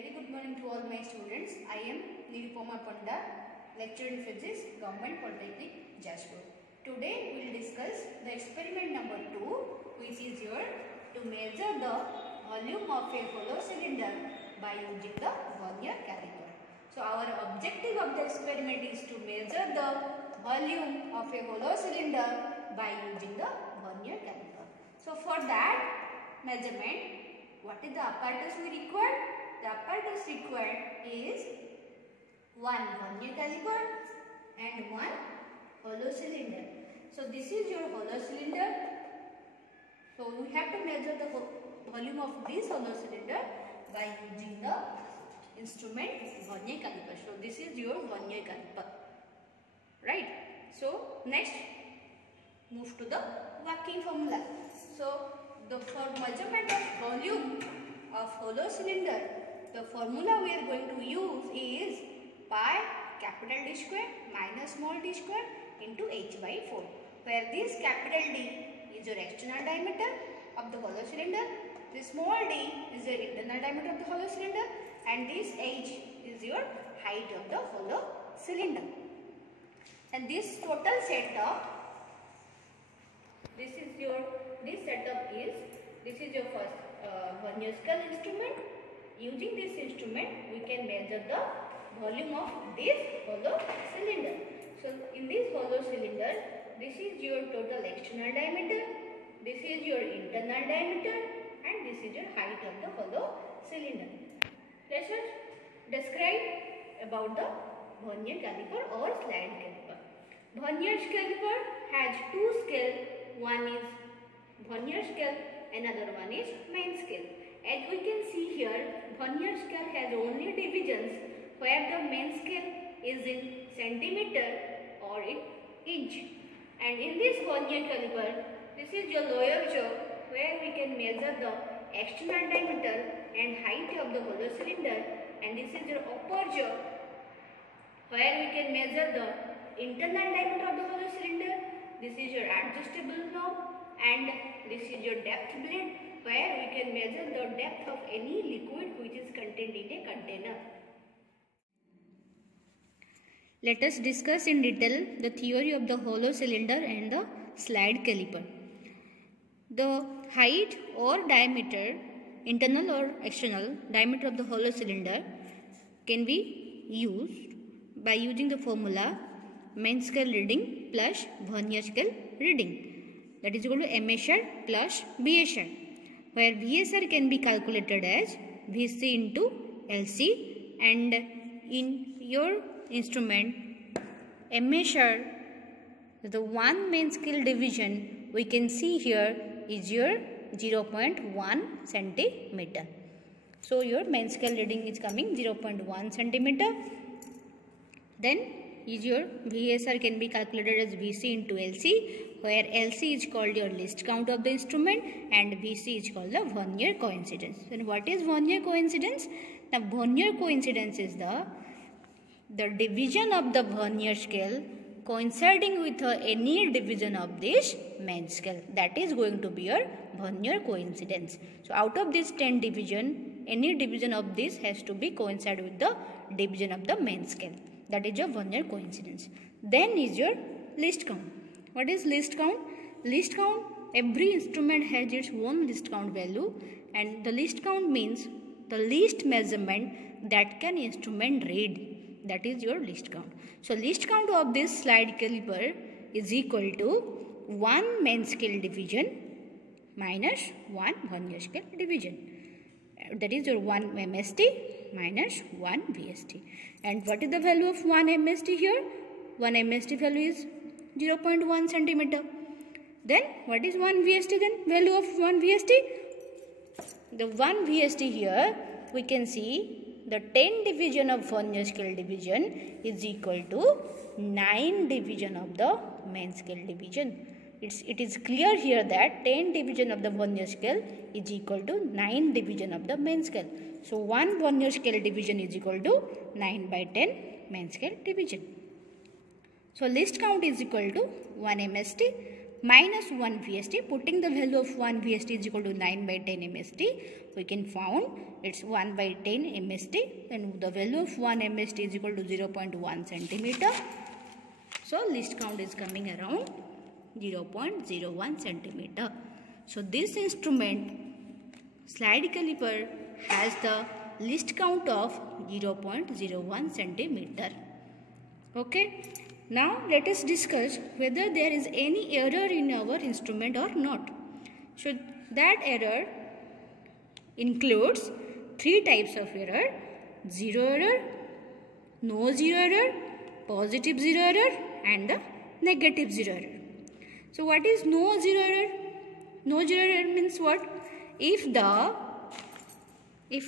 Very good morning to all my students. I am Nirupama Panda, lecturer in physics, Government Polytechnic, Jashpur. Today we will discuss the experiment number 2, which is here to measure the volume of a hollow cylinder by using the vernier caliper. So our objective of the experiment is to measure the volume of a hollow cylinder by using the vernier caliper. So for that measurement, what is the apparatus we require? The apparatus required is one vernier caliper and one hollow cylinder. So this is your hollow cylinder. So we have to measure the volume of this hollow cylinder by using the instrument vernier caliper. So this is your vernier caliper, right? So next, move to the working formula. So for measurement of volume of hollow cylinder, the formula we are going to use is pi capital D square minus small d square into h by 4, where this capital D is your external diameter of the hollow cylinder, this small d is your internal diameter of the hollow cylinder, and this h is your height of the hollow cylinder. And this total setup, this is your first vernier scale instrument. Using this instrument, we can measure the volume of this hollow cylinder. So in this hollow cylinder, this is your total external diameter, this is your internal diameter, and this is your height of the hollow cylinder. Let us describe about the vernier caliper or slide caliper. Vernier caliper has two scales. One is vernier scale, another one is main scale. As we can see here, vernier scale has only divisions where the main scale is in centimeter or in inch. And in this vernier caliper, this is your lower jaw where we can measure the external diameter and height of the hollow cylinder, and this is your upper jaw where we can measure the internal diameter of the hollow cylinder. This is your adjustable knob, and this is your depth blade where we can measure the depth of any liquid which is contained in a container. Let us discuss in detail the theory of the hollow cylinder and the slide caliper. The height or diameter, internal or external diameter of the hollow cylinder can be used by using the formula main scale reading plus vernier scale reading, that is equal to MSR plus BSR, where VSR can be calculated as VC into LC, and in your instrument MSR, the one main scale division we can see here is your 0.1 centimeter. So your main scale reading is coming 0.1 centimeter. Then is your VSR can be calculated as VC into LC, where LC is called your least count of the instrument and VC is called the vernier coincidence. And what is vernier coincidence? The vernier coincidence is the division of the vernier scale coinciding with any division of this main scale. That is going to be your vernier coincidence. So out of this 10 division, any division of this has to be coincide with the division of the main scale. That is your vernier coincidence. Then is your least count. What is least count? Least count, every instrument has its own least count value, and the least count means the least measurement that can instrument read. That is your least count. So least count of this slide caliper is equal to 1 main scale division minus 1 vernier scale division. That is your 1 MSD minus 1 VSD. And what is the value of 1 MSD here? 1 MSD value is 0.1 centimeter. Then what is 1 VSD then? Value of 1 VSD? The 1 VSD here, we can see the 10 division of vernier scale division is equal to 9 division of the main scale division. It is clear here that 10 division of the vernier scale is equal to 9 division of the main scale. So 1 vernier scale division is equal to 9 by 10 main scale division. So least count is equal to 1 MSD minus 1 VST, putting the value of 1 VST is equal to 9 by 10 MST, we can found it's 1 by 10 MST, and the value of 1 MST is equal to 0.1 centimeter. So least count is coming around 0.01 centimeter. So this instrument, slide caliper, has the least count of 0.01 centimeter. Okay. Now let us discuss whether there is any error in our instrument or not. So that error includes three types of error: zero error, no zero error, positive zero error, and the negative zero error. So what is no zero error? No zero error means what? If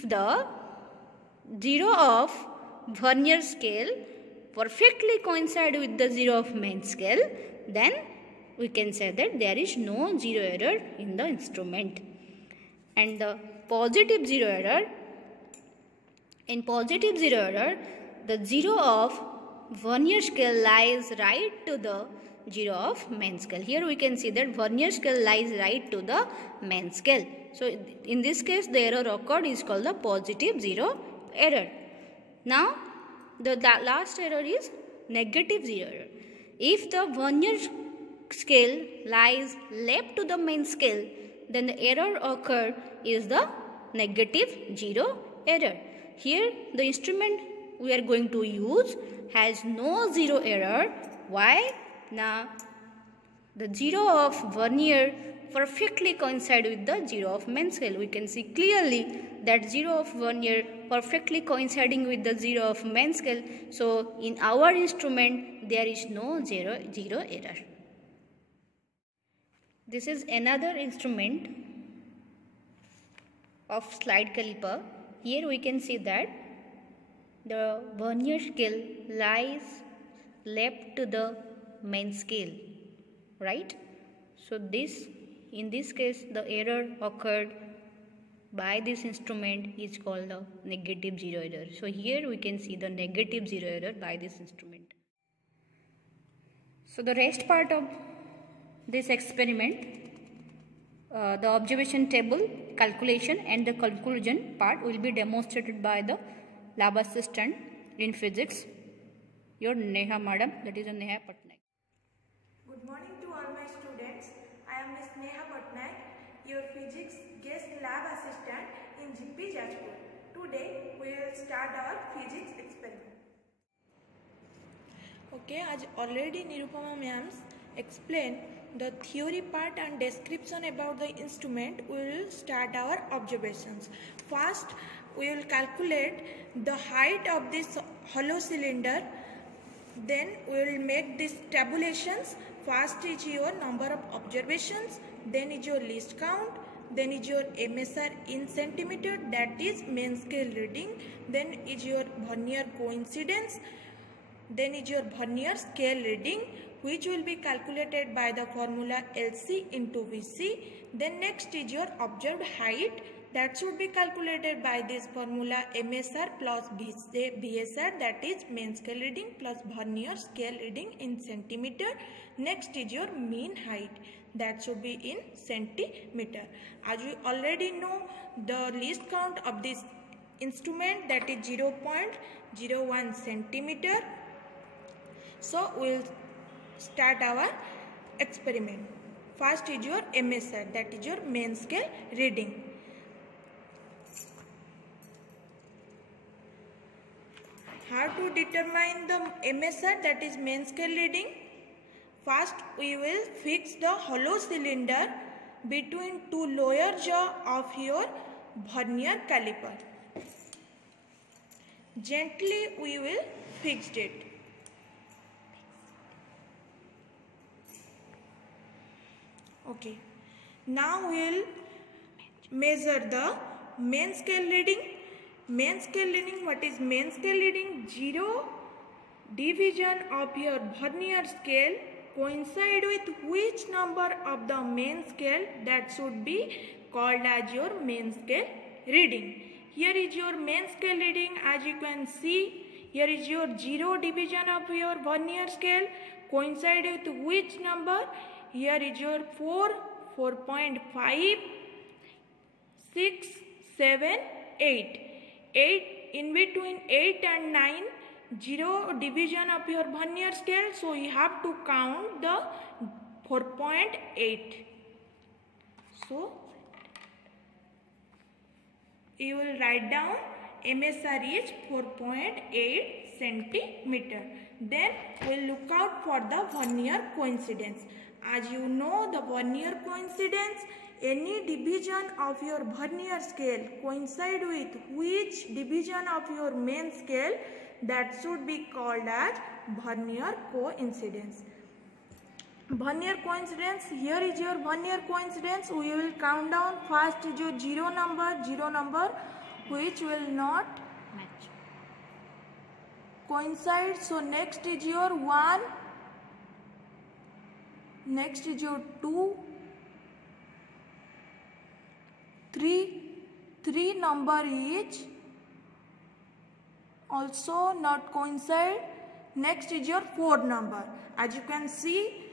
the zero of vernier scale perfectly coincide with the zero of main scale, then we can say that there is no zero error in the instrument. And the positive zero error, in positive zero error, the zero of vernier scale lies right to the zero of main scale. Here we can see that vernier scale lies right to the main scale. So in this case, the error occurred is called the positive zero error. Now the last error is negative zero error. If the vernier scale lies left to the main scale, then the error occurred is the negative zero error. Here the instrument we are going to use has no zero error. Why? Now the zero of vernier perfectly coincide with the zero of main scale. We can see clearly that zero of vernier perfectly coinciding with the zero of main scale. So in our instrument there is no zero error. This is another instrument of slide caliper. Here we can see that the vernier scale lies left to the main scale, right? So in this case the error occurred by this instrument is called the negative zero error. So here we can see the negative zero error by this instrument. So the rest part of this experiment, the observation table, calculation and the conclusion part will be demonstrated by the lab assistant in physics, your Neha madam, that is Neha Patnaik. Good morning to all my students. I am Ms. Neha Patnaik, your physics guest lab assistant in GP Jajpur. Today we will start our physics experiment. Okay, as already Nirupama ma'ams explained the theory part and description about the instrument, we will start our observations. First, we will calculate the height of this hollow cylinder. Then we will make these tabulations. First is your number of observations, then is your least count, then is your MSR in centimeter, that is main scale reading, then is your vernier coincidence, then is your vernier scale reading, which will be calculated by the formula LC into VC. Then next is your observed height, that should be calculated by this formula MSR plus VSR, that is main scale reading plus vernier scale reading in centimeter. Next is your mean height, that should be in centimeter. As we already know the least count of this instrument, that is 0.01 centimeter. So we will start our experiment. First is your MSR, that is your main scale reading. How to determine the MSR, that is main scale reading? First we will fix the hollow cylinder between two lower jaw of your vernier caliper. Gently we will fix it. Okay. Now we will measure the main scale reading. Main scale reading, what is main scale reading? 0 division of your vernier scale coincide with which number of the main scale, that should be called as your main scale reading. Here is your main scale reading. As you can see, here is your 0 division of your vernier scale coincide with which number? Here is your 4, 4.5, 6, 7, 8. 8 in between 8 and 9, 0 division of your vernier scale, so you have to count the 4.8. So you will write down MSR is 4.8 centimeter. Then we will look out for the vernier coincidence. As you know, the vernier coincidence, any division of your vernier scale coincide with which division of your main scale, that should be called as vernier coincidence. Vernier coincidence, here is your vernier coincidence. We will count down. First is your 0 number which will not match, coincide. So next is your 1, next is your 2, 3 number is also not coincide. Next is your 4 number. As you can see,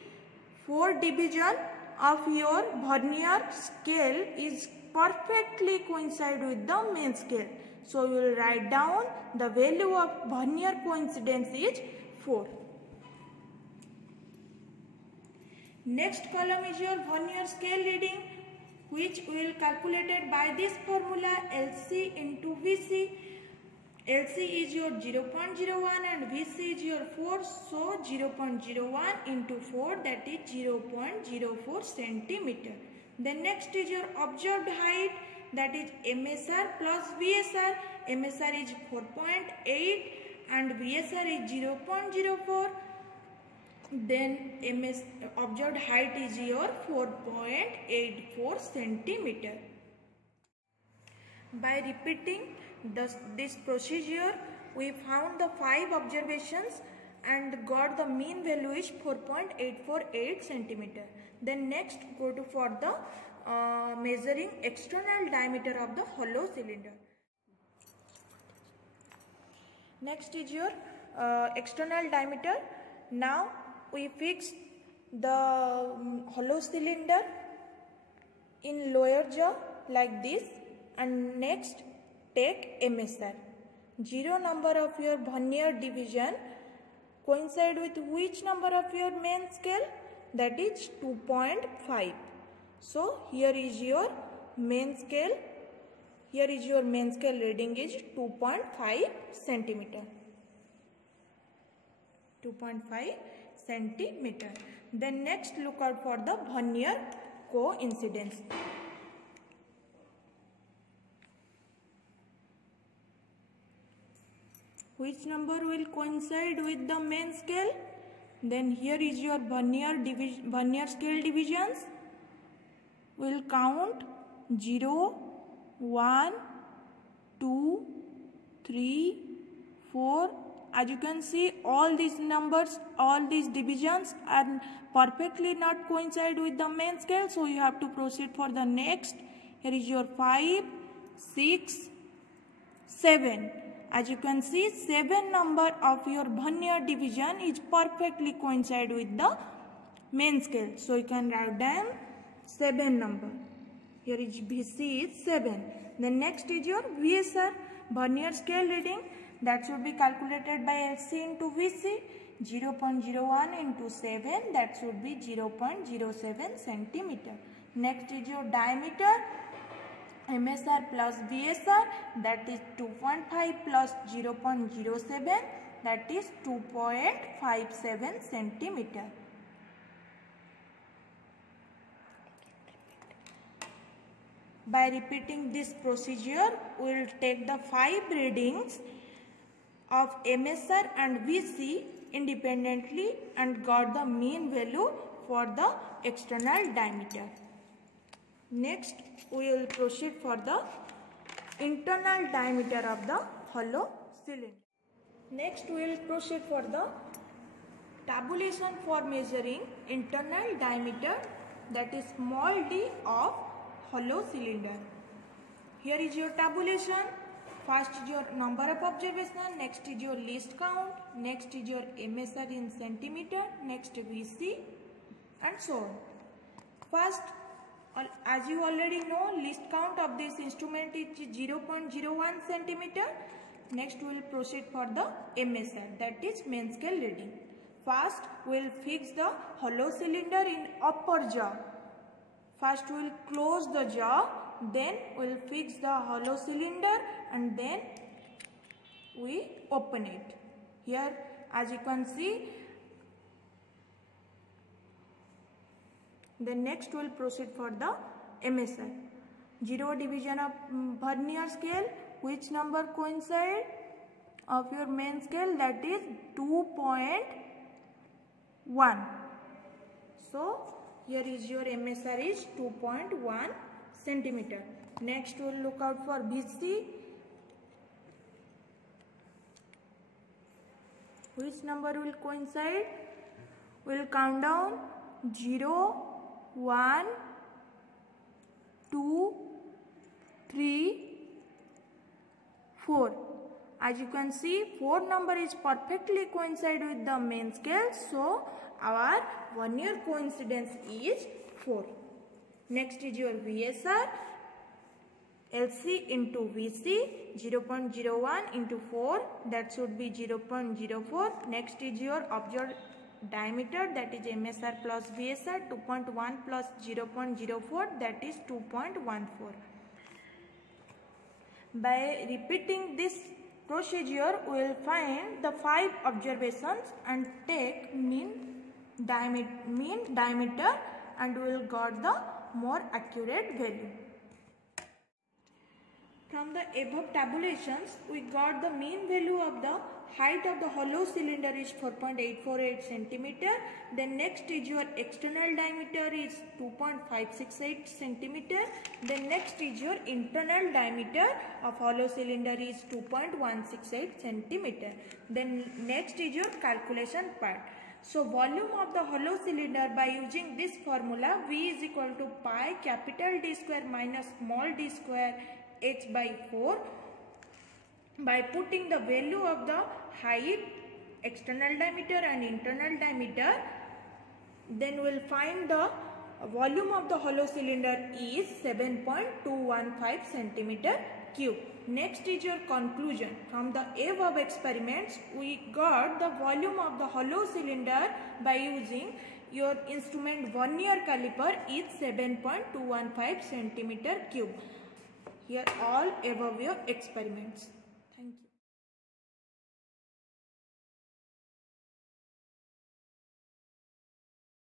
4 division of your vernier scale is perfectly coincide with the main scale. So you will write down the value of vernier coincidence is 4. Next column is your vernier scale reading, which we will calculate it by this formula, LC into VC. LC is your 0.01 and VC is your 4, so 0.01 into 4, that is 0.04 centimeter. Then next is your observed height, that is MSR plus VSR. MSR is 4.8 and VSR is 0.04. Then observed height is your 4.84 centimeter. By repeating this procedure, we found the 5 observations and got the mean value is 4.848 centimeter. Then next go to for the measuring external diameter of the hollow cylinder. Next is your external diameter. Now we fix the hollow cylinder in lower jaw like this, and next take MSR. 0 number of your vernier division coincide with which number of your main scale, that is 2.5. So here is your main scale. Here is your main scale reading is 2.5 centimeter. 2.5 centimeter. Then next look out for the vernier coincidence. Which number will coincide with the main scale? Then here is your vernier scale divisions. We will count 0, 1, 2, 3, 4. As you can see, all these numbers, all these divisions are perfectly not coincide with the main scale. So you have to proceed for the next. Here is your 5, 6, 7. As you can see, 7 number of your vernier division is perfectly coincide with the main scale. So you can write down 7 number. Here is VC is 7. Then next is your VSR, vernier scale reading. That should be calculated by LC into VC. 0.01 into 7, that should be 0.07 centimeter. Next is your diameter. MSR plus VSR, that is 2.5 plus 0.07, that is 2.57 centimeter. By repeating this procedure, we will take the 5 readings of MSR and VC independently and got the mean value for the external diameter. Next, we will proceed for the internal diameter of the hollow cylinder. Next, we will proceed for the tabulation for measuring internal diameter, that is small d of hollow cylinder. Here is your tabulation. First is your number of observation, next is your least count, next is your MSR in centimeter, next VC, and so on. First, as you already know, least count of this instrument is 0.01 centimeter. Next, we will proceed for the MSR, that is main scale reading. First, we will fix the hollow cylinder in upper jaw. First, we will close the jaw, then we will fix the hollow cylinder and then we open it. Here, as you can see, then next we will proceed for the MSR. 0 division of vernier scale, which number coincide of your main scale, that is 2.1. So here is your MSR is 2.1 centimeter. Next we will look out for VC. Which number will coincide? We will count down 0, 1, 2, 3, 4. As you can see, 4 number is perfectly coincide with the main scale. So our vernier coincidence is 4. Next is your VSR. LC into VC, 0.01 into 4, that should be 0.04. Next is your observed diameter, that is MSR plus VSR, 2.1 plus 0.04, that is 2.14. By repeating this procedure, we will find the 5 observations and take mean diameter and we will get the more accurate value. From the above tabulations, we got the mean value of the height of the hollow cylinder is 4.848 centimeter. Then next is your external diameter is 2.568 centimeter. Then next is your internal diameter of hollow cylinder is 2.168 centimeter. Then next is your calculation part. So volume of the hollow cylinder by using this formula, V is equal to pi capital D square minus small d square h by 4. By putting the value of the height, external diameter and internal diameter, then we will find the volume of the hollow cylinder is 7.215 centimeter cube. Next is your conclusion. From the above experiments, we got the volume of the hollow cylinder by using your instrument vernier caliper is 7.215 centimeter cube. Here all above your experiments.